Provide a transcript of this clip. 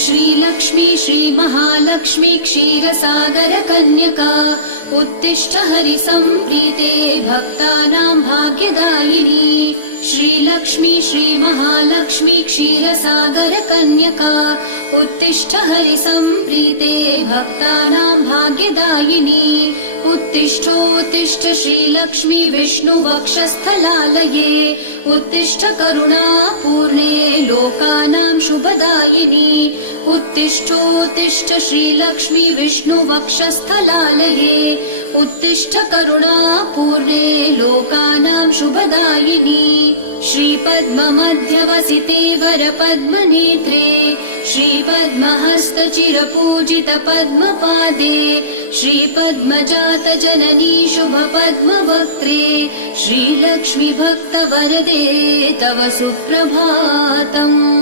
श्रीलक्ष्मी श्रीमहालक्ष्मी क्षीरसागर कन्यका उत्तिष्ठ हरिसम्प्रीते भक्तानां भाग्यदायिनी। श्रीलक्ष्मी श्रीमहालक्ष्मी क्षीरसागर कन्यका उत्तिष्ठ हरिसम्प्रीते भक्तानां भाग्यदायिनी। उत्तिष्ठोत्तिष्ठ श्रीलक्ष्मी विष्णुवक्षस्थलालये उत्तिष्ठ करुणापूर्णे लोकानां शुभदायिनी। उत्तिष्ठोत्तिष्ठ श्रीलक्ष्मी विष्णुवक्षस्थलालये उत्तिष्ठ करुणापूर्णे लोकानां शुभदायिनी। श्रीपद्ममध्यवसिते वरपद्मनेत्रे श्रीपद्महस्तचिरपूजित पद्मपादे श्रीपद्मजात जननी शुभपद्मवक्त्रे श्रीलक्ष्मी भक्तवरदे तव सुप्रभातम्।